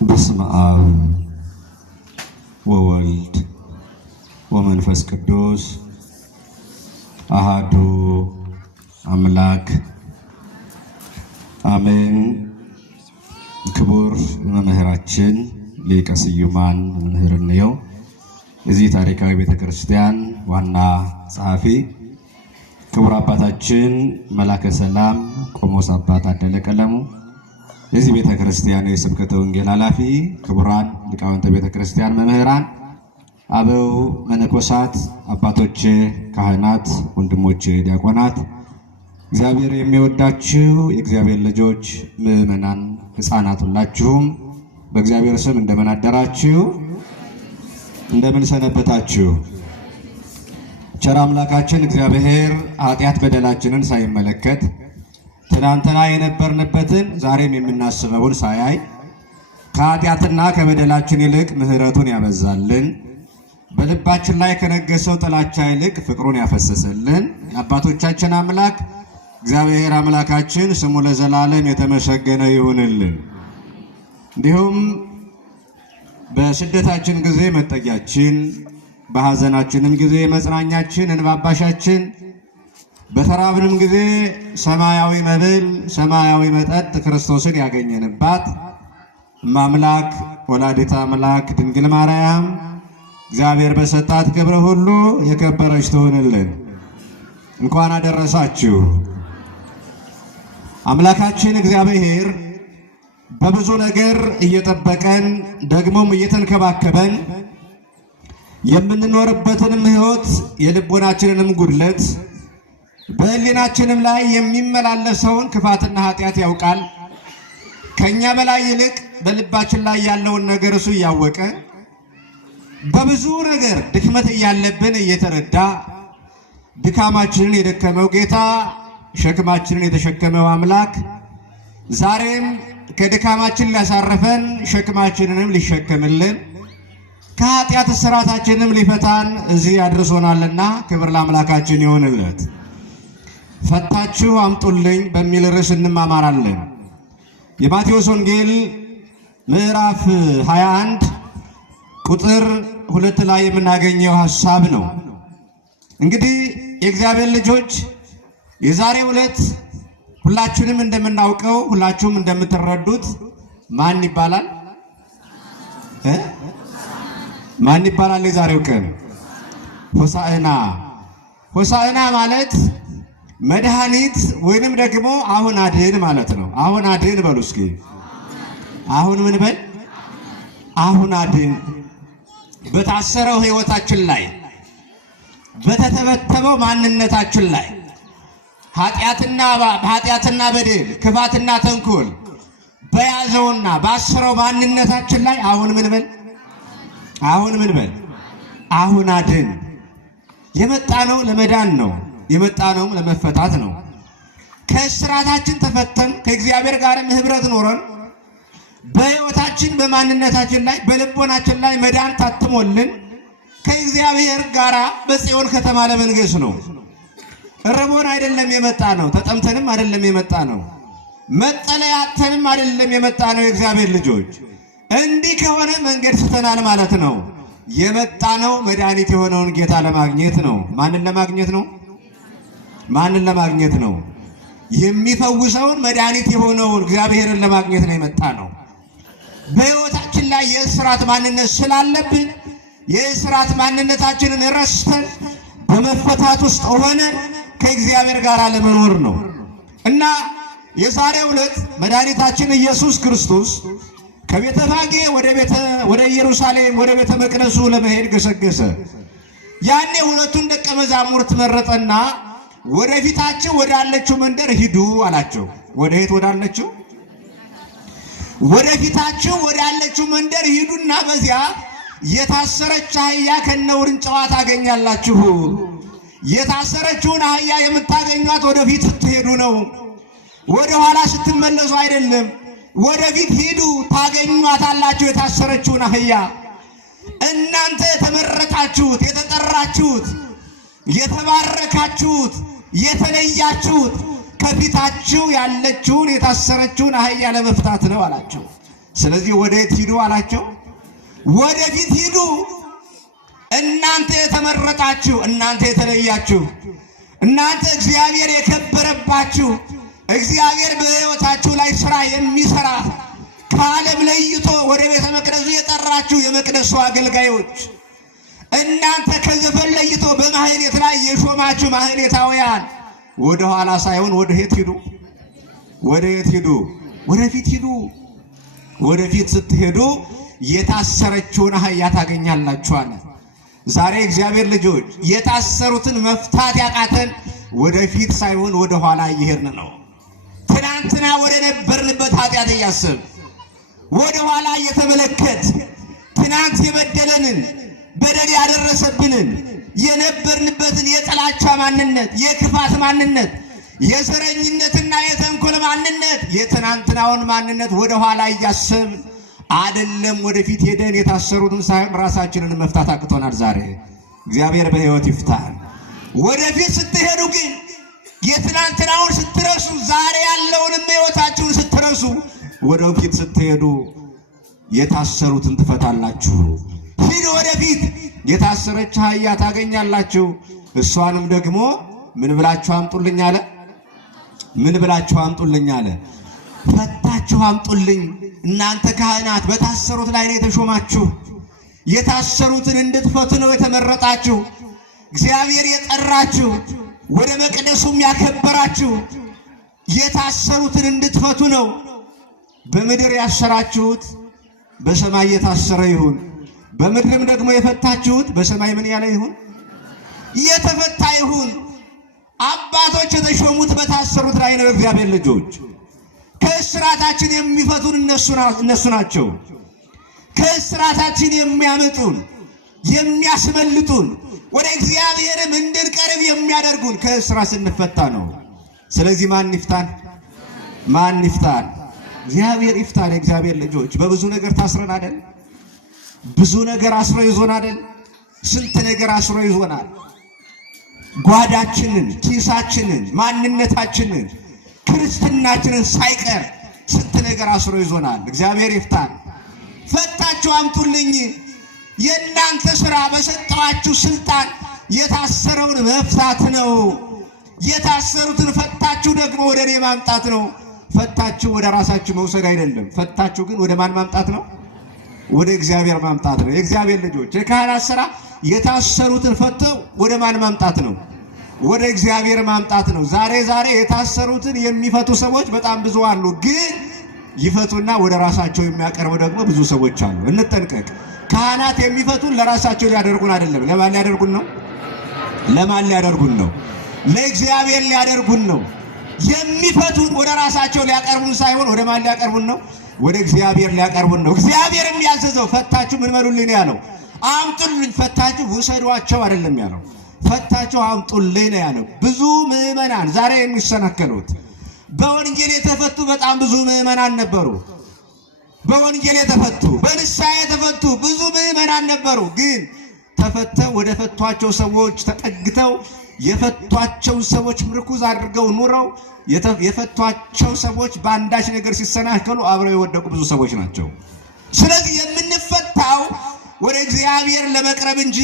በስመ አብ ወወልድ ወመንፈስ ቅዱስ አሃዱ አምላክ አሜን። ክቡር መምህራችን ሊቀ ስዩማን መምህር እንየው የዚህ ታሪካዊ ቤተክርስቲያን ዋና ጸሐፊ፣ ክቡር አባታችን መላከ ሰላም ቆሞስ አባ ታደለ ቀለሙ የዚህ ቤተክርስቲያን የስብከተ ወንጌል ኃላፊ፣ ክቡራን ሊቃውንተ ቤተክርስቲያን መምህራን፣ አበው መነኮሳት፣ አባቶቼ ካህናት፣ ወንድሞቼ ዲያቆናት፣ እግዚአብሔር የሚወዳችሁ የእግዚአብሔር ልጆች ምዕመናን፣ ሕፃናት ሁላችሁም በእግዚአብሔር ስም እንደምን አደራችሁ? እንደምን ሰነበታችሁ? ቸር አምላካችን እግዚአብሔር ኃጢአት በደላችንን ሳይመለከት ትናንትና የነበርንበትን ዛሬም የምናስበውን ሳያይ ከኃጢአትና ከበደላችን ይልቅ ምሕረቱን ያበዛልን፣ በልባችን ላይ ከነገሰው ጥላቻ ይልቅ ፍቅሩን ያፈሰሰልን የአባቶቻችን አምላክ እግዚአብሔር አምላካችን ስሙ ለዘላለም የተመሰገነ ይሁንልን። እንዲሁም በስደታችን ጊዜ መጠጊያችን፣ በሐዘናችንም ጊዜ መጽናኛችን፣ እንባባሻችን፣ በተራብንም ጊዜ ሰማያዊ መብል ሰማያዊ መጠጥ ክርስቶስን ያገኘንባት እማምላክ ወላዲተ አምላክ ድንግል ማርያም እግዚአብሔር በሰጣት ክብር ሁሉ የከበረች ትሆንልን። እንኳን አደረሳችሁ። አምላካችን እግዚአብሔር በብዙ ነገር እየጠበቀን ደግሞም እየተንከባከበን የምንኖርበትንም ሕይወት የልቦናችንንም ጉድለት በሕሊናችንም ላይ የሚመላለሰውን ክፋትና ኃጢአት ያውቃል። ከኛ በላይ ይልቅ በልባችን ላይ ያለውን ነገር እሱ እያወቀ በብዙ ነገር ድክመት እያለብን እየተረዳ ድካማችንን የደከመው ጌታ ሸክማችንን የተሸከመው አምላክ ዛሬም ከድካማችን ሊያሳርፈን ሸክማችንንም ሊሸከምልን ከኃጢአት እስራታችንም ሊፈታን እዚህ አድርሶናልና ክብር ለአምላካችን ይሆንለት። ፈታችሁ አምጡልኝ በሚል ርዕስ እንማማራለን። የማቴዎስ ወንጌል ምዕራፍ 21 ቁጥር 2 ላይ የምናገኘው ሐሳብ ነው። እንግዲህ የእግዚአብሔር ልጆች የዛሬው ዕለት ሁላችንም እንደምናውቀው ሁላችሁም እንደምትረዱት ማን ይባላል? ማን ይባላል? የዛሬው ቀን ሆሳዕና። ሆሳዕና ማለት መድኃኒት ወይንም ደግሞ አሁን አድን ማለት ነው። አሁን አድን በሉ እስኪ። አሁን ምን በል? አሁን አድን። በታሰረው ሕይወታችን ላይ በተተበተበው ማንነታችን ላይ ኃጢአትና በደል ክፋትና ተንኮል በያዘውና ባሰረው ማንነታችን ላይ አሁን ምን በል? አሁን ምን በል? አሁን አድን። የመጣ ነው ለመዳን ነው። የመጣ ነው ለመፈታት ነው። ከእስራታችን ተፈተን ከእግዚአብሔር ጋር ህብረት ኖረን በሕይወታችን በማንነታችን ላይ በልቦናችን ላይ መዳን ታትሞልን ከእግዚአብሔር ጋር በጽዮን ከተማ ለመንገስ ነው። ረቦን አይደለም የመጣ ነው። ተጠምተንም አይደለም የመጣ ነው። መጠለያ አጥተንም አይደለም የመጣ ነው። የእግዚአብሔር ልጆች እንዲህ ከሆነ መንገድ ስተናል ማለት ነው። የመጣ ነው መድኃኒት የሆነውን ጌታ ለማግኘት ነው። ማንን ለማግኘት ነው? ማንን ለማግኘት ነው? የሚፈውሰውን መድኃኒት የሆነውን እግዚአብሔርን ለማግኘት ነው የመጣ ነው። በሕይወታችን ላይ የእስራት ማንነት ስላለብን የእስራት ማንነታችንን ረስተን በመፈታት ውስጥ ሆነን ከእግዚአብሔር ጋር ለመኖር ነው እና የዛሬው ዕለት መድኃኒታችን ኢየሱስ ክርስቶስ ከቤተ ፋጌ ወደ ኢየሩሳሌም ወደ ቤተ መቅደሱ ለመሄድ ገሰገሰ። ያኔ ሁለቱን ደቀ መዛሙርት መረጠና ወደፊታችሁ ወዳለችው መንደር ሂዱ አላቸው። ወደ የት ወዳለችው? ወደፊታችሁ ወዳለችው መንደር ሂዱና በዚያ የታሰረች አህያ ከነውርንጫዋ ታገኛላችሁ። የታሰረችውን አህያ የምታገኟት ወደፊት ስትሄዱ ነው፣ ወደ ኋላ ስትመለሱ አይደለም። ወደፊት ሂዱ ታገኟታላችሁ የታሰረችውን አህያ። እናንተ የተመረጣችሁት፣ የተጠራችሁት፣ የተባረካችሁት፣ የተለያችሁት ከፊታችሁ ያለችውን የታሰረችውን አህያ ለመፍታት ነው አላቸው። ስለዚህ ወዴት ሂዱ አላቸው? ወደፊት ሂዱ። እናንተ የተመረጣችሁ፣ እናንተ የተለያችሁ፣ እናንተ እግዚአብሔር የከበረባችሁ፣ እግዚአብሔር በሕይወታችሁ ላይ ሥራ የሚሠራ ከዓለም ለይቶ ወደ ቤተ መቅደሱ የጠራችሁ የመቅደሱ አገልጋዮች፣ እናንተ ከዘፈን ለይቶ በማህሌት ላይ የሾማችሁ ማህሌታውያን ወደ ኋላ ሳይሆን ወደ የት ሂዱ? ወደ የት ሂዱ? ወደፊት ሂዱ። ወደፊት ስትሄዱ የታሰረችውን አህያ ታገኛላችኋል። ዛሬ እግዚአብሔር ልጆች የታሰሩትን መፍታት ያቃተን ወደፊት ሳይሆን ወደ ኋላ እየሄድን ነው። ትናንትና ወደ ነበርንበት ኃጢአት እያሰብን ወደ ኋላ እየተመለከት ትናንት የበደለንን በደል ያደረሰብንን የነበርንበትን የጥላቻ ማንነት፣ የክፋት ማንነት፣ የዘረኝነትና የተንኮል ማንነት፣ የትናንትናውን ማንነት ወደ ኋላ እያሰብን አይደለም ወደፊት ሄደን የታሰሩትን ሳይሆን ራሳችንን መፍታት አቅቶናል። ዛሬ እግዚአብሔር በሕይወት ይፍታል። ወደፊት ስትሄዱ ግን የትናንትናውን ስትረሱ፣ ዛሬ ያለውንም ሕይወታችሁን ስትረሱ፣ ወደፊት ስትሄዱ የታሰሩትን ትፈታላችሁ። ሂዱ ወደፊት፣ የታሰረች አህያ ታገኛላችሁ። እሷንም ደግሞ ምን ብላችሁ አምጡልኝ አለ? ምን ብላችሁ አምጡልኝ አለ? ፈታችሁ አምጡልኝ። እናንተ ካህናት በታሰሩት ላይ ነው የተሾማችሁ። የታሰሩትን እንድትፈቱ ነው የተመረጣችሁ። እግዚአብሔር የጠራችሁ ወደ መቅደሱም ያከበራችሁ የታሰሩትን እንድትፈቱ ነው። በምድር ያሰራችሁት በሰማይ የታሰረ ይሁን፣ በምድርም ደግሞ የፈታችሁት በሰማይ ምን ያለ ይሁን? የተፈታ ይሁን። አባቶች የተሾሙት በታሰሩት ላይ ነው። እግዚአብሔር ልጆች ከእስራታችን የሚፈቱን እነሱ ናቸው። ከእስራታችን የሚያመጡን፣ የሚያስመልጡን፣ ወደ እግዚአብሔርም እንድንቀርብ የሚያደርጉን ከእስራት ስንፈታ ነው። ስለዚህ ማን ይፍታን? ማን ይፍታን? እግዚአብሔር ይፍታን። እግዚአብሔር ልጆች በብዙ ነገር ታስረን አይደል? ብዙ ነገር አስሮ ይዞን አይደል? ስንት ነገር አስሮ ይዞናል። ጓዳችንን፣ ኪሳችንን፣ ማንነታችንን፣ ክርስትናችንን ሳይቀር ስንት ነገር አስሮ ይዞናል። እግዚአብሔር ይፍታን። ፈታችሁ አምጡልኝ። የእናንተ ሥራ በሰጠዋችሁ ስልጣን የታሰረውን መፍታት ነው። የታሰሩትን ፈታችሁ ደግሞ ወደ እኔ ማምጣት ነው። ፈታችሁ ወደ ራሳችሁ መውሰድ አይደለም። ፈታችሁ ግን ወደ ማን ማምጣት ነው? ወደ እግዚአብሔር ማምጣት ነው። የእግዚአብሔር ልጆች የካህናት ሥራ የታሰሩትን ፈተው ወደ ማን ማምጣት ነው? ወደ እግዚአብሔር ማምጣት ነው። ዛሬ የታሰሩትን የሚፈቱ ሰዎች በጣም ብዙ አሉ። ግን ይፈቱና ወደ ራሳቸው የሚያቀርቡ ደግሞ ብዙ ሰዎች አሉ። እንጠንቀቅ። ካህናት የሚፈቱን ለራሳቸው ሊያደርጉን አይደለም። ለማን ሊያደርጉን ነው? ለማን ሊያደርጉን ነው? ለእግዚአብሔር ሊያደርጉን ነው። የሚፈቱን ወደ ራሳቸው ሊያቀርቡን ሳይሆን ወደ ማን ሊያቀርቡን ነው? ወደ እግዚአብሔር ሊያቀርቡን ነው። እግዚአብሔርም ያዘዘው ፈታችሁ ምን በሉልኝ ነው ያለው። አምጡልኝ። ፈታችሁ ውሰዷቸው አይደለም ያለው። ፈታችሁ አምጡልኝ ነው ያለው። ብዙ ምዕመናን ዛሬ የሚሰናከሉት በወንጌል የተፈቱ በጣም ብዙ ምዕመናን ነበሩ። በወንጌል የተፈቱ በንስሐ የተፈቱ ብዙ ምዕመናን ነበሩ። ግን ተፈተው ወደ ፈቷቸው ሰዎች ተጠግተው የፈቷቸው ሰዎች ምርኩዝ አድርገው ኑረው የፈቷቸው ሰዎች በአንዳች ነገር ሲሰናከሉ አብረው የወደቁ ብዙ ሰዎች ናቸው። ስለዚህ የምንፈታው ወደ እግዚአብሔር ለመቅረብ እንጂ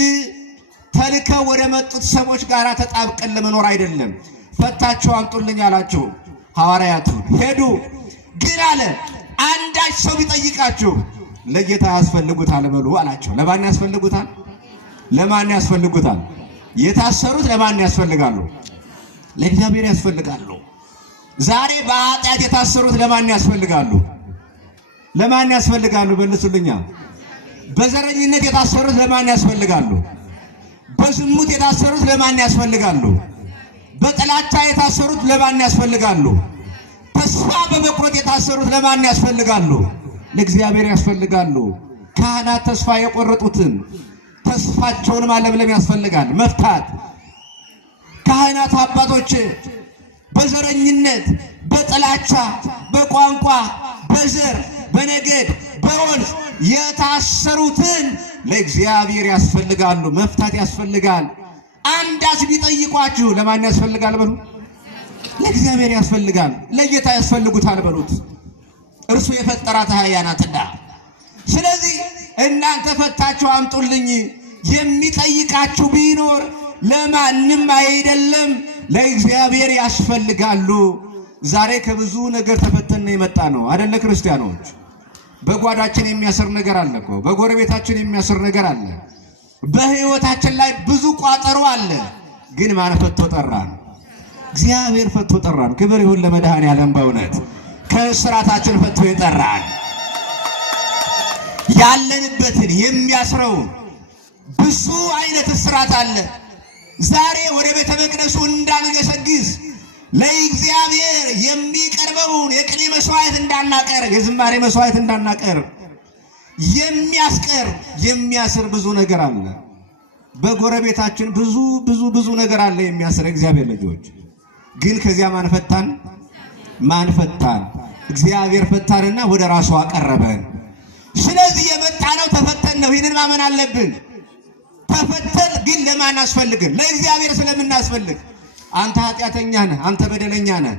ተልከው ወደ መጡት ሰዎች ጋር ተጣብቀን ለመኖር አይደለም። ፈታችሁ አምጡልኝ አላችሁ ሐዋርያቱ። ሄዱ። ግን አለ አንዳች ሰው ቢጠይቃችሁ ለጌታ ያስፈልጉታል በሉ አላቸው። ለማን ያስፈልጉታል? ለማን ያስፈልጉታል? የታሰሩት ለማን ያስፈልጋሉ? ለእግዚአብሔር ያስፈልጋሉ። ዛሬ በኃጢአት የታሰሩት ለማን ያስፈልጋሉ? ለማን ያስፈልጋሉ? መልሱልኛ። በዘረኝነት የታሰሩት ለማን ያስፈልጋሉ? በዝሙት የታሰሩት ለማን ያስፈልጋሉ? በጥላቻ የታሰሩት ለማን ያስፈልጋሉ? ተስፋ በመቁረጥ የታሰሩት ለማን ያስፈልጋሉ? ለእግዚአብሔር ያስፈልጋሉ። ካህናት ተስፋ የቆረጡትን ተስፋቸውን ማለምለም ያስፈልጋል፣ መፍታት። ካህናት አባቶች በዘረኝነት፣ በጥላቻ፣ በቋንቋ፣ በዘር፣ በነገድ፣ በወንዝ የታሰሩትን ለእግዚአብሔር ያስፈልጋሉ፣ መፍታት ያስፈልጋል። አንዳች ቢጠይቋችሁ ለማን ያስፈልጋል በሉ? ለእግዚአብሔር ያስፈልጋል። ለጌታ ያስፈልጉታል በሉት። እርሱ የፈጠራት አህያ ናትና። ስለዚህ እናንተ ፈታችሁ አምጡልኝ። የሚጠይቃችሁ ቢኖር ለማንም አይደለም ለእግዚአብሔር ያስፈልጋሉ። ዛሬ ከብዙ ነገር ተፈተን የመጣ ነው አይደለ ክርስቲያኖች? በጓዳችን የሚያስር ነገር አለ እኮ፣ በጎረቤታችን የሚያስር ነገር አለ፣ በህይወታችን ላይ ብዙ ቋጠሮ አለ። ግን ማን ፈቶ ጠራን? እግዚአብሔር ፈቶ ጠራን። ክብር ይሁን ለመድኃኔዓለም። በእውነት ከእስራታችን ፈቶ የጠራን ያለንበትን የሚያስረው ብዙ አይነት እስራት አለ። ዛሬ ወደ ቤተ መቅደሱ እንዳንገሰግስ ለእግዚአብሔር የሚቀርበውን የቅኔ መስዋዕት እንዳናቀርብ፣ የዝማሬ መስዋዕት እንዳናቀርብ የሚያስር ብዙ ነገር አለ። በጎረቤታችን ብዙ ነገር አለ የሚያስር። እግዚአብሔር ልጆች ግን ከዚያ ማን ፈታን? እግዚአብሔር ፈታንና ወደ ራሱ አቀረበን። ስለዚህ የመጣነው ተፈተን ነው። ይህንን ማመን አለብን። ተፈተን ግን ለማን አስፈልግን? ለእግዚአብሔር ስለምናስፈልግ። አንተ ኃጢአተኛ ነህ፣ አንተ በደለኛ ነህ፣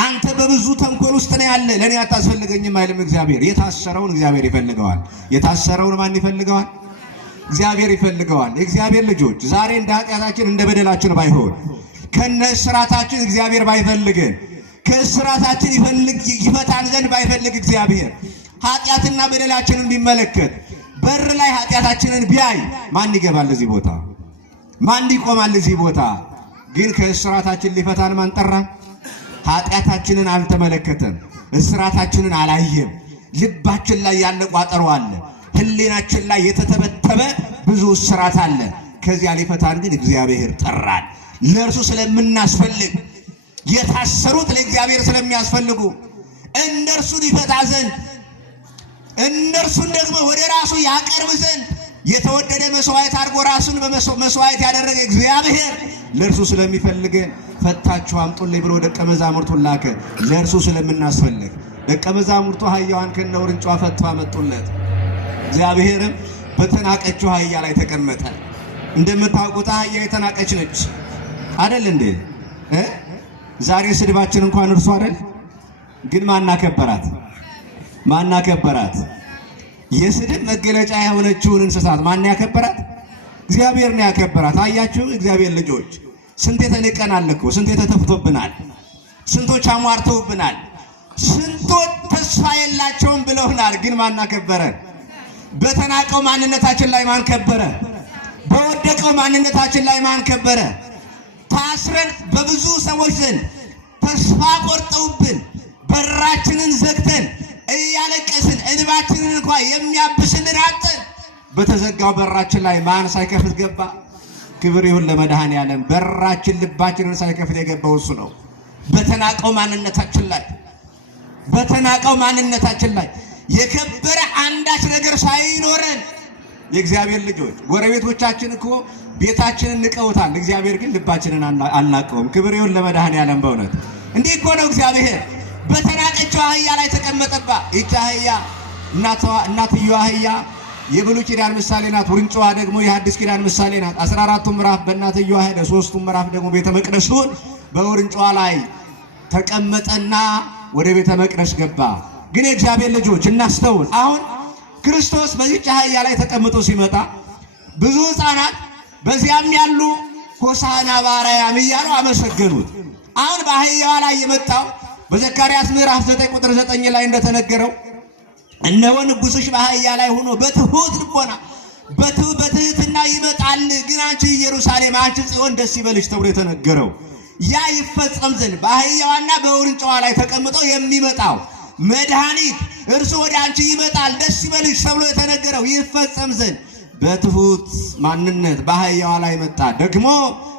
አንተ በብዙ ተንኮል ውስጥ ነው ያለ፣ ለኔ አታስፈልገኝም አይልም እግዚአብሔር። የታሰረውን እግዚአብሔር ይፈልገዋል። የታሰረውን ማን ይፈልገዋል? እግዚአብሔር ይፈልገዋል። የእግዚአብሔር ልጆች ዛሬ እንደ ኃጢአታችን እንደ በደላችን ባይሆን ከነስራታችን እግዚአብሔር ባይፈልገን ከስራታችን ይፈታን ዘንድ ባይፈልግ እግዚአብሔር ኃጢአትና በደላችንን ቢመለከት በር ላይ ኃጢአታችንን ቢያይ ማን ይገባል እዚህ ቦታ? ማን ይቆማል እዚህ ቦታ? ግን ከስራታችን ሊፈታን ማን ጠራን? ኃጢአታችንን አልተመለከተም፣ እስራታችንን አላየም። ልባችን ላይ ያለ ቋጠሮ አለ፣ ህሊናችን ላይ የተተበተበ ብዙ እስራት አለ። ከዚያ ሊፈታን ግን እግዚአብሔር ጠራን። ለእርሱ ስለምናስፈልግ የታሰሩት ለእግዚአብሔር ስለሚያስፈልጉ እነርሱን ይፈታ ዘንድ እነርሱን ደግሞ ወደ ራሱ ያቀርብ ዘንድ የተወደደ መስዋዕት አድርጎ ራሱን በመስዋዕት ያደረገ እግዚአብሔር ለእርሱ ስለሚፈልገን ፈታችሁ አምጡልኝ ብሎ ደቀ መዛሙርቱን ላከ። ለእርሱ ስለምናስፈልግ ደቀ መዛሙርቱ አህያዋን ከነውርንጫዋ ፈተው አመጡለት። እግዚአብሔርም በተናቀችው አህያ ላይ ተቀመጠ። እንደምታውቁት አህያ የተናቀች ነች አይደል እንዴ? ዛሬ ስድባችን እንኳን እርሱ አይደል? ግን ማናከበራት? የስድብ መገለጫ የሆነችውን እንስሳት ማን ያከበራት? እግዚአብሔር ነው ያከበራት። አያችሁ እግዚአብሔር ልጆች ስንት የተንቀናል እኮ፣ ስንት ተተፍቶብናል፣ ስንቶች አሟርተውብናል፣ ስንቶች ተስፋ የላቸውም ብለውናል። ግን ማን አከበረን? በተናቀው ማንነታችን ላይ ማን ከበረ? በወደቀው ማንነታችን ላይ ማን ከበረ? ታስረን በብዙ ሰዎች ዘንድ ተስፋ ቆርጠውብን በራችንን ዘግተን እያለቀስን እንባችንን እንኳን የሚያብስልን አጥተን በተዘጋው በራችን ላይ ማን ሳይከፍት ገባ? ክብር ይሁን ለመድኃኔዓለም። በራችን ልባችንን ሳይከፍት የገባው እሱ ነው። በተናቀው ማንነታችን ላይ የከበረ አንዳች ነገር ሳይኖረን የእግዚአብሔር ልጆች ጎረቤቶቻችን እኮ ቤታችንን ንቀውታል። እግዚአብሔር ግን ልባችንን አልናቀውም። ክብር ይሁን ለመድኃኔዓለም። በእውነት እንዲህ እኮ ነው እግዚአብሔር በተናቀችው አህያ ላይ ተቀመጠባ። ይህች አህያ እናትየዋ አህያ የብሉይ ኪዳን ምሳሌ ናት። ውርንጫዋ ደግሞ የሐዲስ ኪዳን ምሳሌ ናት። 14ቱ ምዕራፍ በእናትየዋ ሄደ፣ 3ቱ ምዕራፍ ደግሞ ቤተ መቅደሱን በውርንጫዋ ላይ ተቀመጠና ወደ ቤተ መቅደስ ገባ። ግን የእግዚአብሔር ልጆች እናስተውል። አሁን ክርስቶስ በዚህች አህያ ላይ ተቀምጦ ሲመጣ ብዙ ሕፃናት በዚያም ያሉ ሆሳዕና በአርያም እያሉ አመሰገኑት። አሁን በአህያዋ ላይ የመጣው በዘካርያስ ምዕራፍ 9 ቁጥር 9 ላይ እንደተነገረው እነሆ ንጉሥሽ በአህያ ላይ ሆኖ በትሑት ልቦና በትሕትና ይመጣል። ግን አንቺ ኢየሩሳሌም፣ አንቺ ጽዮን ደስ ይበልሽ ተብሎ የተነገረው ያ ይፈጸም ዘንድ በአህያዋና በውርንጫዋ ላይ ተቀምጦ የሚመጣው መድኃኒት እርሱ ወደ አንቺ ይመጣል ደስ ይበልሽ ተብሎ የተነገረው ይፈጸም ዘንድ በትሑት ማንነት በአህያዋ ላይ መጣ። ደግሞ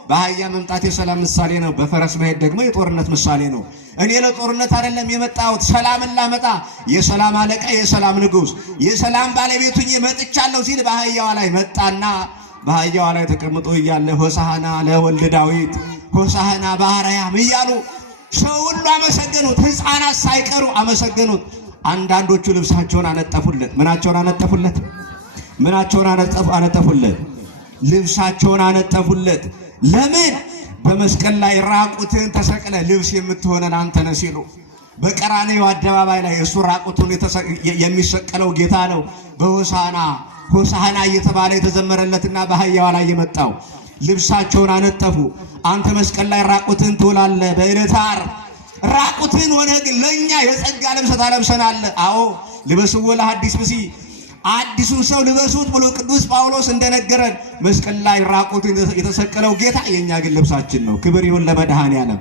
በአህያ መምጣት የሰላም ምሳሌ ነው። በፈረስ መሄድ ደግሞ የጦርነት ምሳሌ ነው። እኔ ለጦርነት አይደለም የመጣሁት ሰላምን ላመጣ፣ የሰላም አለቃ፣ የሰላም ንጉሥ፣ የሰላም ባለቤት ሆኜ መጥቻለሁ ሲል በአህያዋ ላይ መጣና በአህያዋ ላይ ተቀምጦ እያለ ሆሳዕና ለወልደ ዳዊት፣ ሆሳዕና በአርያም እያሉ ሰው ሁሉ አመሰገኑት። ሕፃናት ሳይቀሩ አመሰገኑት። አንዳንዶቹ ልብሳቸውን አነጠፉለት። ምናቸውን አነጠፉለት? ልብሳቸውን አነጠፉለት። ለምን? በመስቀል ላይ ራቁትን ተሰቅለ ልብስ የምትሆነን አንተ ነህ ሲሉ በቀራንዮ አደባባይ ላይ እሱ ራቁቱን የሚሰቀለው ጌታ ነው። ሆሳዕና እየተባለ የተዘመረለትና በአህያዋ ላይ የመጣው ልብሳቸውን አነጠፉ። አንተ መስቀል ላይ ራቁትን ትውላለህ፣ በዕለተ ዓርብ ራቁትን ሆነ ግን ለእኛ የጸጋ ልብስ ታለብሰናለህ። አዎ ልበስዎ ለሐዲስ ብሲ፣ አዲሱን ሰው ልበሱት ብሎ ቅዱስ ጳውሎስ እንደነገረን መስቀል ላይ ራቁቱን የተሰቀለው ጌታ የእኛ ግን ልብሳችን ነው። ክብር ይሁን ለመድኃኔዓለም።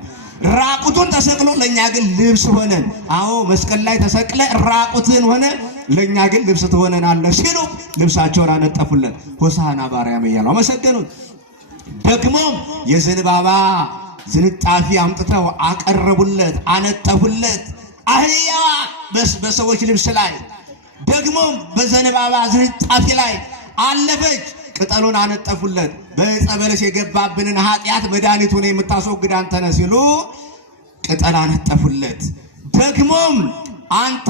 ራቁቱን ተሰቅሎ ለእኛ ግን ልብስ ሆነን። አዎ መስቀል ላይ ተሰቅለ ራቁትን ሆነ ለእኛ ግን ልብስ ትሆነናለህ ሲሉ ልብሳቸውን አነጠፉለት። ሆሳዕና በአርያም እያሉ አመሰገኑት። ደግሞም የዘንባባ ዝንጣፊ አምጥተው አቀረቡለት፣ አነጠፉለት። አህያዋ በሰዎች ልብስ ላይ ደግሞም በዘንባባ ዝንጣፊ ላይ አለፈች። ቅጠሉን አነጠፉለት። በዕፀ በለስ የገባብንን ኃጢአት መድኃኒቱን የምታስወግድ አንተ ነህ ሲሉ ቅጠል አነጠፉለት። ደግሞም አንተ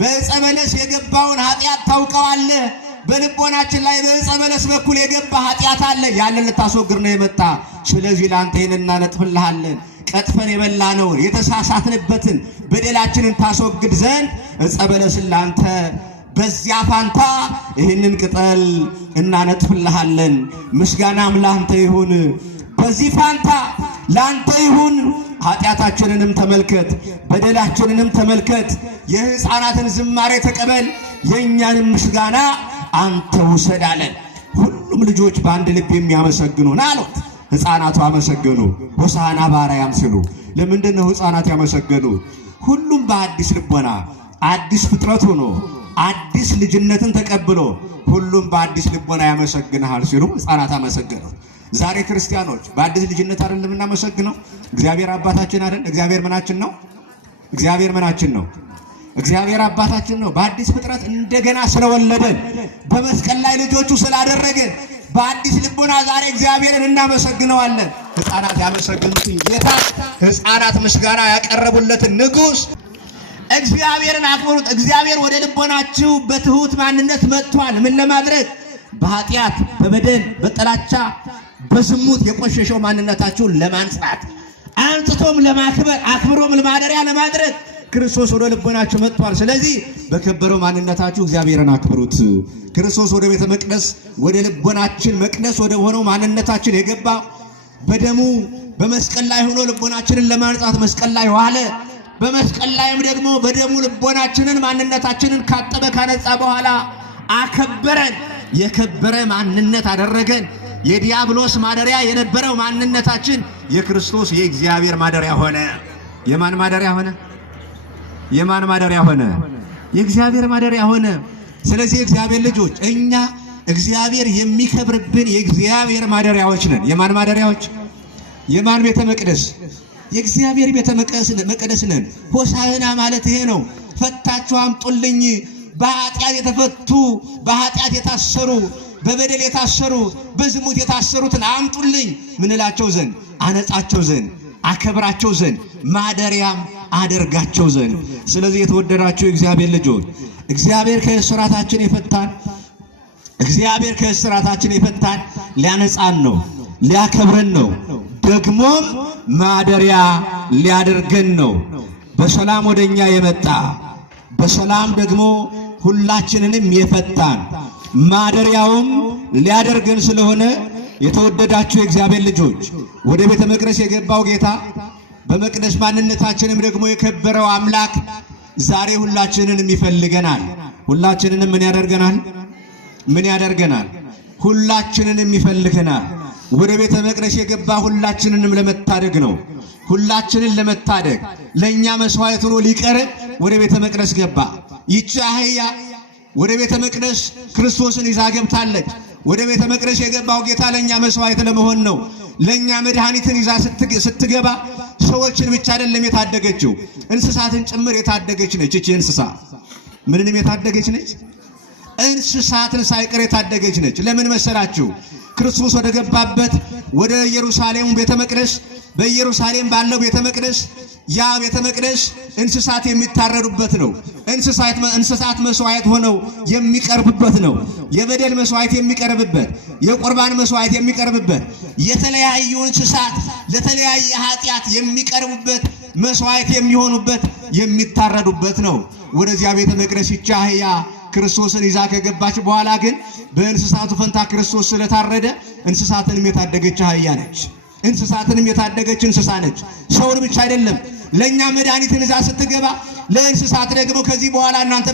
በዕፀ በለስ የገባውን ኃጢአት ታውቀዋለህ። በልቦናችን ላይ በዕፀ በለስ በኩል የገባ ኃጢአት አለ፣ ያንን ልታስወግድ ነው የመጣ። ስለዚህ ለአንተ ይህን እናነጥፍልሃለን። ቀጥፈን የበላነውን የተሳሳትንበትን በደላችንን ታስወግድ ዘንድ ዕፀ በለስን ለአንተ በዚያ ፋንታ ይህንን ቅጠል እናነጥፍልሃለን። ምስጋናም ለአንተ ይሁን። በዚህ ፋንታ ለአንተ ይሁን። ኃጢአታችንንም ተመልከት፣ በደላችንንም ተመልከት። የሕፃናትን ዝማሬ ተቀበል፣ የእኛንም ምስጋና አንተ ውሰድ አለን። ሁሉም ልጆች በአንድ ልብ የሚያመሰግኑን አሉት። ሕፃናቱ አመሰገኑ ሆሳዕና በአርያም ሲሉ። ለምንድን ነው ሕፃናት ያመሰገኑ? ሁሉም በአዲስ ልቦና አዲስ ፍጥረት ሆኖ አዲስ ልጅነትን ተቀብሎ ሁሉም በአዲስ ልቦና ያመሰግንሃል ሲሉ ሕፃናት አመሰገኑ። ዛሬ ክርስቲያኖች በአዲስ ልጅነት አይደለም እናመሰግነው? እግዚአብሔር አባታችን አይደል? እግዚአብሔር ምናችን ነው? እግዚአብሔር ምናችን ነው? እግዚአብሔር አባታችን ነው። በአዲስ ፍጥረት እንደገና ስለወለደን በመስቀል ላይ ልጆቹ ስላደረገን በአዲስ ልቦና ዛሬ እግዚአብሔርን እናመሰግነዋለን። ሕፃናት ያመሰግኑትን ጌታ፣ ሕፃናት ምስጋና ያቀረቡለትን ንጉሥ እግዚአብሔርን አክብሩት። እግዚአብሔር ወደ ልቦናችሁ በትሁት ማንነት መጥቷል። ምን ለማድረግ? በኃጢአት፣ በበደል፣ በጥላቻ፣ በዝሙት የቆሸሸው ማንነታችሁን ለማንጻት፣ አንጽቶም ለማክበር፣ አክብሮም ለማደሪያ ለማድረግ ክርስቶስ ወደ ልቦናችሁ መጥቷል። ስለዚህ በከበረው ማንነታችሁ እግዚአብሔርን አክብሩት። ክርስቶስ ወደ ቤተ መቅደስ ወደ ልቦናችን መቅደስ ወደ ሆነው ማንነታችን የገባ በደሙ በመስቀል ላይ ሆኖ ልቦናችንን ለማንጻት መስቀል ላይ ዋለ። በመስቀል ላይም ደግሞ በደሙ ልቦናችንን ማንነታችንን ካጠበ ካነጻ በኋላ አከበረን። የከበረ ማንነት አደረገን። የዲያብሎስ ማደሪያ የነበረው ማንነታችን የክርስቶስ የእግዚአብሔር ማደሪያ ሆነ። የማን ማደሪያ ሆነ? የማን ማደሪያ ሆነ? የእግዚአብሔር ማደሪያ ሆነ። ስለዚህ የእግዚአብሔር ልጆች እኛ እግዚአብሔር የሚከብርብን የእግዚአብሔር ማደሪያዎች ነን። የማን ማደሪያዎች? የማን ቤተ መቅደስ? የእግዚአብሔር ቤተ መቅደስ ነን። ሆሳዕና ማለት ይሄ ነው። ፈታችሁ አምጡልኝ፣ በኃጢአት የተፈቱ በኃጢአት የታሰሩ በበደል የታሰሩ በዝሙት የታሰሩትን አምጡልኝ። ምን እላቸው ዘንድ? አነጻቸው ዘንድ፣ አከብራቸው ዘንድ፣ ማደሪያም አደርጋቸው ዘንድ። ስለዚህ የተወደዳችሁ የእግዚአብሔር ልጆች እግዚአብሔር ከእስራታችን የፈታን እግዚአብሔር ከእስራታችን የፈታን ሊያነጻን ነው፣ ሊያከብረን ነው፣ ደግሞም ማደሪያ ሊያደርገን ነው። በሰላም ወደኛ የመጣ በሰላም ደግሞ ሁላችንንም የፈታን ማደሪያውም ሊያደርገን ስለሆነ የተወደዳችሁ የእግዚአብሔር ልጆች ወደ ቤተ መቅደስ የገባው ጌታ በመቅደስ ማንነታችንም ደግሞ የከበረው አምላክ ዛሬ ሁላችንንም ይፈልገናል። ሁላችንንም ምን ያደርገናል? ምን ያደርገናል? ሁላችንንም ይፈልገናል። ወደ ቤተ መቅደስ የገባ ሁላችንንም ለመታደግ ነው። ሁላችንን ለመታደግ ለኛ መስዋዕት ሆኖ ሊቀርብ ወደ ቤተ መቅደስ ገባ። ይቺ አህያ ወደ ቤተ መቅደስ ክርስቶስን ይዛ ገብታለች። ወደ ቤተ መቅደስ የገባው ጌታ ለኛ መስዋዕት ለመሆን ነው። ለኛ መድኃኒትን ይዛ ስትገባ ሰዎችን ብቻ አይደለም የታደገችው፣ እንስሳትን ጭምር የታደገች ነች። እቺ እንስሳ ምንንም የታደገች ነች። እንስሳትን ሳይቀር የታደገች ነች። ለምን መሰላችሁ? ክርስቶስ ወደ ገባበት ወደ ኢየሩሳሌም ቤተ መቅደስ በኢየሩሳሌም ባለው ቤተ መቅደስ ያ ቤተ መቅደስ እንስሳት የሚታረዱበት ነው። እንስሳት መስዋዕት ሆነው የሚቀርብበት ነው። የበደል መስዋዕት የሚቀርብበት፣ የቁርባን መስዋዕት የሚቀርብበት፣ የተለያዩ እንስሳት ለተለያየ ኃጢአት የሚቀርቡበት መስዋዕት የሚሆኑበት የሚታረዱበት ነው። ወደዚያ ቤተ መቅደስ ይህች አህያ ክርስቶስን ይዛ ከገባች በኋላ ግን በእንስሳቱ ፈንታ ክርስቶስ ስለታረደ እንስሳትንም የታደገች አህያ ነች። እንስሳትንም የታደገች እንስሳ ነች። ሰውን ብቻ አይደለም ለኛ መድኃኒትን ይዛ ስትገባ ለእንስሳት ደግሞ ከዚህ በኋላ እናንተ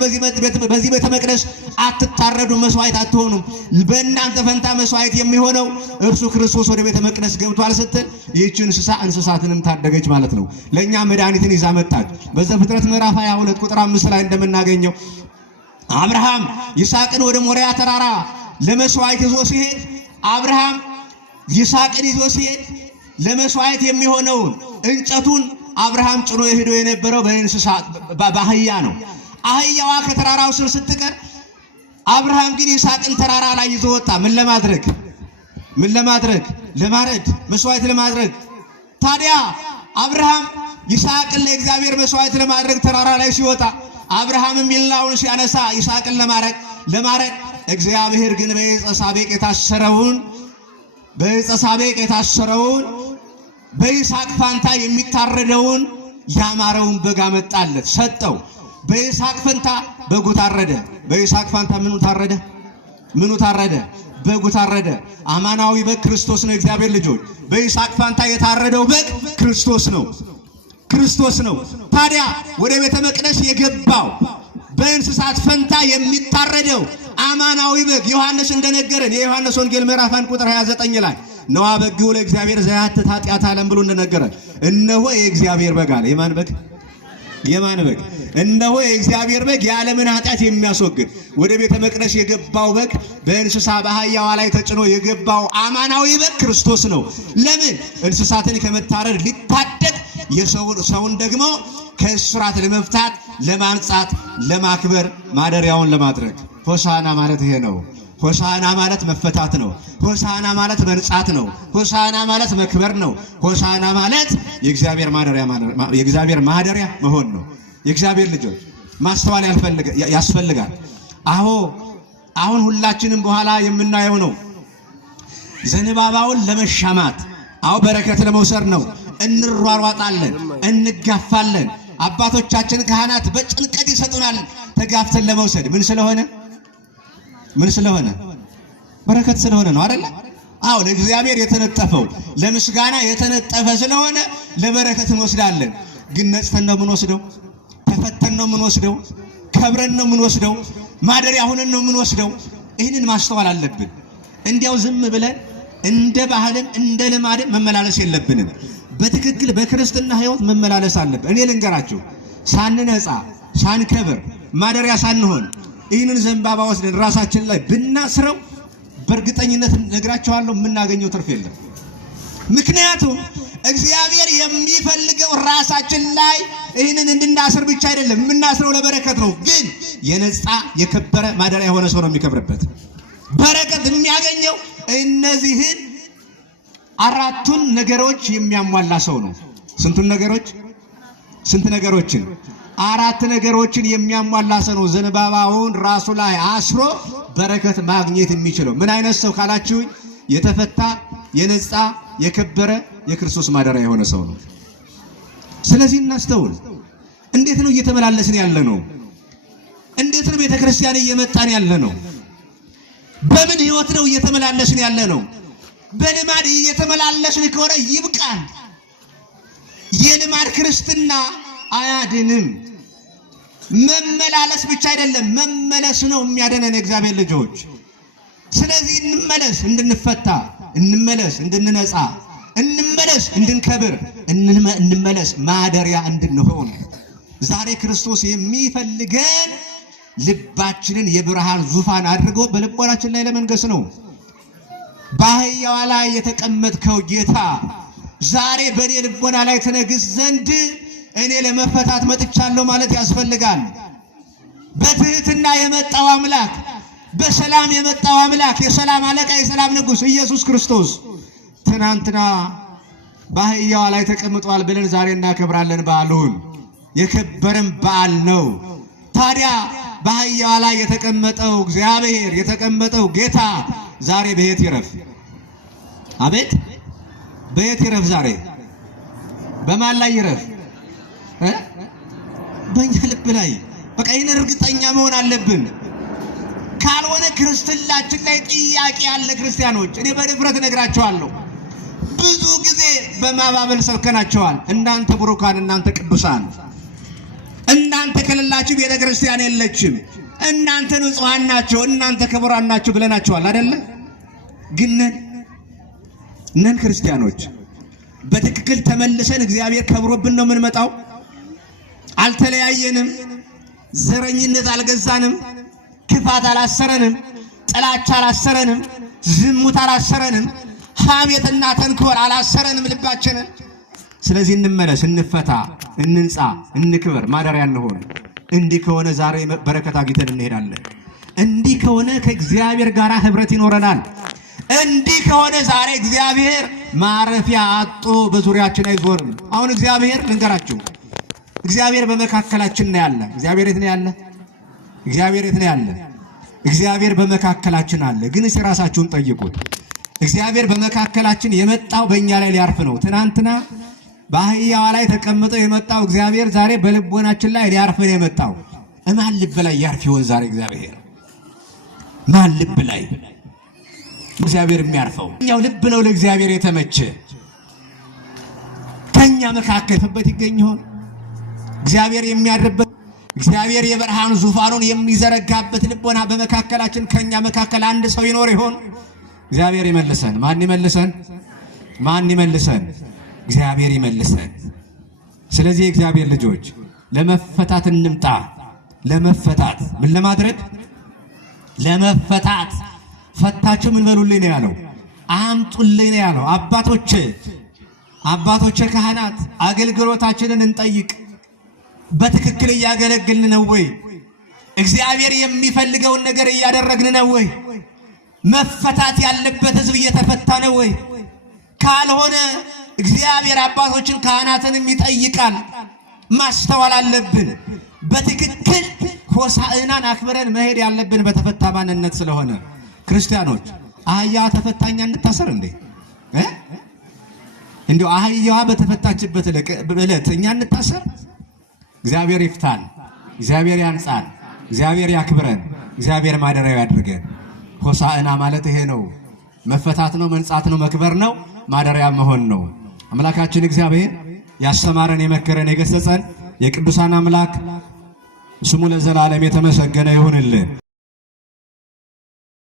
በዚህ ቤተ መቅደስ አትታረዱ፣ መስዋዕት አትሆኑም፣ በእናንተ ፈንታ መስዋዕት የሚሆነው እርሱ ክርስቶስ ወደ ቤተ መቅደስ ገብቷል ስትል ይህች እንስሳ እንስሳትንም ታደገች ማለት ነው። ለኛ መድኃኒትን ይዛ መጣች። በዘፍጥረት ምዕራፍ 22 ቁጥር 5 ላይ እንደምናገኘው አብርሃም ይስሐቅን ወደ ሞሪያ ተራራ ለመስዋዕት ይዞ ሲሄድ አብርሃም ይስሐቅን ይዞ ሲሄድ ለመስዋዕት የሚሆነውን እንጨቱን አብርሃም ጭኖ ሄዶ የነበረው በእንስሳ በአህያ ነው። አህያዋ ከተራራው ስር ስትቀር አብርሃም ግን ይስሐቅን ተራራ ላይ ይዞ ወጣ። ምን ለማድረግ? ለማረድ፣ መስዋዕት ለማድረግ። ታዲያ አብርሃም ይስሐቅን ለእግዚአብሔር መስዋዕት ለማድረግ ተራራ ላይ ሲወጣ አብርሃም ሚላውን ሲያነሳ ይስሐቅን ለማረድ እግዚአብሔር ግን በዕፀ ሳቤቅ የታሰረውን በይስሐቅ ፋንታ የሚታረደውን ያማረውን በግ አመጣለት፣ ሰጠው። በይስሐቅ ፋንታ በጉ ታረደ። በይስሐቅ ፋንታ ምኑ ታረደ? በጉ ታረደ። አማናዊ በግ ክርስቶስ ነው። እግዚአብሔር ልጆች፣ በይስሐቅ ፋንታ የታረደው በግ ክርስቶስ ነው። ታዲያ ወደ ቤተ መቅደስ የገባው በእንስሳት ፈንታ የሚታረደው አማናዊ በግ ዮሐንስ እንደነገረን የዮሐንስ ወንጌል ምዕራፍ 1 ቁጥር 29 ላይ ነዋ በግሁ ለእግዚአብሔር ዘያትት ኃጢአት ዓለም ብሎ እንደነገረን እነሆ የእግዚአብሔር በግ አለ። የማን በግ? እነሆ የእግዚአብሔር በግ የዓለምን ኃጢአት የሚያስወግድ። ወደ ቤተ መቅደስ የገባው በግ በእንስሳ በአህያዋ ላይ ተጭኖ የገባው አማናዊ በግ ክርስቶስ ነው። ለምን? እንስሳትን ከመታረድ ሊታደግ ሰውን ደግሞ ከእስራት ለመፍታት፣ ለማንጻት፣ ለማክበር፣ ማደሪያውን ለማድረግ። ሆሳዕና ማለት ይሄ ነው። ሆሳዕና ማለት መፈታት ነው። ሆሳዕና ማለት መንጻት ነው። ሆሳዕና ማለት መክበር ነው። ሆሳዕና ማለት የእግዚአብሔር ማደሪያ መሆን ነው። የእግዚአብሔር ልጆች ማስተዋል ያስፈልጋል። አሁን ሁላችንም በኋላ የምናየው ነው። ዘንባባውን ለመሻማት በረከት ለመውሰድ ነው። እንሯሯጣለን፣ እንጋፋለን። አባቶቻችን ካህናት በጭንቀት ይሰጡናል ተጋፍተን ለመውሰድ። ምን ስለሆነ? በረከት ስለሆነ ነው አይደል? ለእግዚአብሔር የተነጠፈው ለምስጋና የተነጠፈ ስለሆነ ለበረከት እንወስዳለን። ግን ነጽተን ነው የምንወስደው፣ ተፈተን ነው የምንወስደው፣ ከብረን ነው የምንወስደው፣ ማደሪያ ሆነን ነው የምንወስደው። ይህንን ማስተዋል አለብን። እንዲያው ዝም ብለን እንደ ባህልም እንደ ልማድም መመላለስ የለብንም። በትክክል በክርስትና ሕይወት መመላለስ አለብን። እኔ ልንገራችሁ፣ ሳንነጻ ሳንከብር ማደሪያ ሳንሆን ይህንን ዘንባባ ወስደን ራሳችን ላይ ብናስረው በእርግጠኝነት ነግራችኋለሁ የምናገኘው ትርፍ የለም። ምክንያቱም እግዚአብሔር የሚፈልገው ራሳችን ላይ ይህንን እንድናስር ብቻ አይደለም። የምናስረው ለበረከት ነው። ግን የነጻ የከበረ ማደሪያ የሆነ ሰው ነው የሚከብርበት። በረከት የሚያገኘው እነዚህን አራቱን ነገሮች የሚያሟላ ሰው ነው። ስንት ነገሮችን? አራት ነገሮችን የሚያሟላ ሰው ነው ዘንባባውን ራሱ ላይ አስሮ በረከት ማግኘት የሚችለው። ምን አይነት ሰው ካላችሁኝ፣ የተፈታ የነጻ የከበረ የክርስቶስ ማደሪያ የሆነ ሰው ነው። ስለዚህ እናስተውል። እንዴት ነው እየተመላለስን ያለ ነው? እንዴት ነው ቤተክርስቲያን እየመጣን ያለ ነው? በምን ህይወት ነው እየተመላለስን ያለ ነው? በልማድ እየተመላለስን ከሆነ ይብቃል። የልማድ ክርስትና አያድንም። መመላለስ ብቻ አይደለም፣ መመለስ ነው የሚያደነን እግዚአብሔር ልጆች። ስለዚህ እንመለስ እንድንፈታ፣ እንመለስ እንድንነጻ፣ እንመለስ እንድንከብር፣ እንመለስ ማደሪያ እንድንሆን። ዛሬ ክርስቶስ የሚፈልገን ልባችንን የብርሃን ዙፋን አድርጎ በልቦናችን ላይ ለመንገስ ነው። በአህያዋ ላይ የተቀመጥከው ጌታ ዛሬ በእኔ ልቦና ላይ ትነግስ ዘንድ እኔ ለመፈታት መጥቻለሁ ማለት ያስፈልጋል። በትህትና የመጣው አምላክ፣ በሰላም የመጣው አምላክ፣ የሰላም አለቃ፣ የሰላም ንጉሥ ኢየሱስ ክርስቶስ ትናንትና በአህያዋ ላይ ተቀምጧል ብለን ዛሬ እናከብራለን። በዓሉን የከበረም በዓል ነው። ታዲያ በአህያዋ ላይ የተቀመጠው እግዚአብሔር የተቀመጠው ጌታ ዛሬ በየት ይረፍ? አቤት፣ በየት ይረፍ? ዛሬ በማን ላይ ይረፍ? በእኛ ልብ ላይ በቃ ይህን እርግጠኛ መሆን አለብን። ካልሆነ ክርስትናችን ላይ ጥያቄ ያለ ክርስቲያኖች እኔ በድፍረት እነግራቸዋለሁ። ብዙ ጊዜ በማባበል ሰብከናቸዋል። እናንተ ብሩካን፣ እናንተ ቅዱሳን፣ እናንተ ከሌላችሁ ቤተ ክርስቲያን የለችም፣ እናንተ ንጹሃን ናቸው፣ እናንተ ክቡራን ናቸው ብለናቸዋል አይደለ? ግን ነን ክርስቲያኖች በትክክል ተመልሰን እግዚአብሔር ከብሮብን ነው የምንመጣው። አልተለያየንም፣ ዘረኝነት አልገዛንም፣ ክፋት አላሰረንም፣ ጥላቻ አላሰረንም፣ ዝሙት አላሰረንም፣ ሐሜትና ተንኮል አላሰረንም ልባችንን። ስለዚህ እንመለስ፣ እንፈታ፣ እንንጻ፣ እንክበር፣ ማደሪያ እንሆን። እንዲህ ከሆነ ዛሬ በረከት አግኝተን እንሄዳለን። እንዲህ ከሆነ ከእግዚአብሔር ጋር ህብረት ይኖረናል። እንዲህ ከሆነ ዛሬ እግዚአብሔር ማረፊያ አጥቶ በዙሪያችን አይዞርም። አሁን እግዚአብሔር ልንገራችሁ፣ እግዚአብሔር በመካከላችን ነው ያለ። እግዚአብሔር የት ነው ያለ? እግዚአብሔር የት ነው ያለ? እግዚአብሔር በመካከላችን አለ። ግን ራሳችሁን ጠይቁት። እግዚአብሔር በመካከላችን የመጣው በእኛ ላይ ሊያርፍ ነው። ትናንትና በአህያዋ ላይ ተቀምጠው የመጣው እግዚአብሔር ዛሬ በልቦናችን ላይ ሊያርፍ ነው የመጣው። ማን ልብ ላይ ያርፍ ይሆን ዛሬ እግዚአብሔር? ማን ልብ ላይ እግዚአብሔር የሚያርፈው? እኛው ልብ ነው ለእግዚአብሔር የተመቸ። ከኛ መካከል ፍበት ይገኝ ይሆን? እግዚአብሔር የሚያድርበት፣ እግዚአብሔር የብርሃን ዙፋኑን የሚዘረጋበት ልቦና በመካከላችን ከኛ መካከል አንድ ሰው ይኖር ይሆን? እግዚአብሔር ይመልሰን። ማን ይመልሰን? ማን ይመልሰን? እግዚአብሔር ይመልሰን። ስለዚህ እግዚአብሔር ልጆች ለመፈታት እንምጣ። ለመፈታት ምን ለማድረግ? ለመፈታት ፈታችሁ ምን በሉልኝ ነው ያለው? አምጡልኝ ነው ያለው። አባቶቼ ካህናት አገልግሎታችንን እንጠይቅ። በትክክል እያገለግልን ነው ወይ? እግዚአብሔር የሚፈልገውን ነገር እያደረግን ነው ወይ? መፈታት ያለበት ሕዝብ እየተፈታ ነው ወይ? ካልሆነ እግዚአብሔር አባቶችን ካህናትንም ይጠይቃል። ማስተዋል አለብን። በትክክል ሆሳዕናን አክብረን መሄድ ያለብን በተፈታ ማንነት ስለሆነ ክርስቲያኖች አህያ ተፈታኛ እንታሰር እንዴ? እንዴው አህያዋ በተፈታችበት ዕለት እኛ እንታሰር? እግዚአብሔር ይፍታን፣ እግዚአብሔር ያንጻን፣ እግዚአብሔር ያክብረን፣ እግዚአብሔር ማደሪያው ያድርገን። ሆሳዕና ማለት ይሄ ነው። መፈታት ነው፣ መንጻት ነው፣ መክበር ነው፣ ማደሪያ መሆን ነው። አምላካችን እግዚአብሔር ያስተማረን፣ የመከረን፣ የገሰጸን የቅዱሳን አምላክ ስሙ ለዘላለም የተመሰገነ ይሁንልን።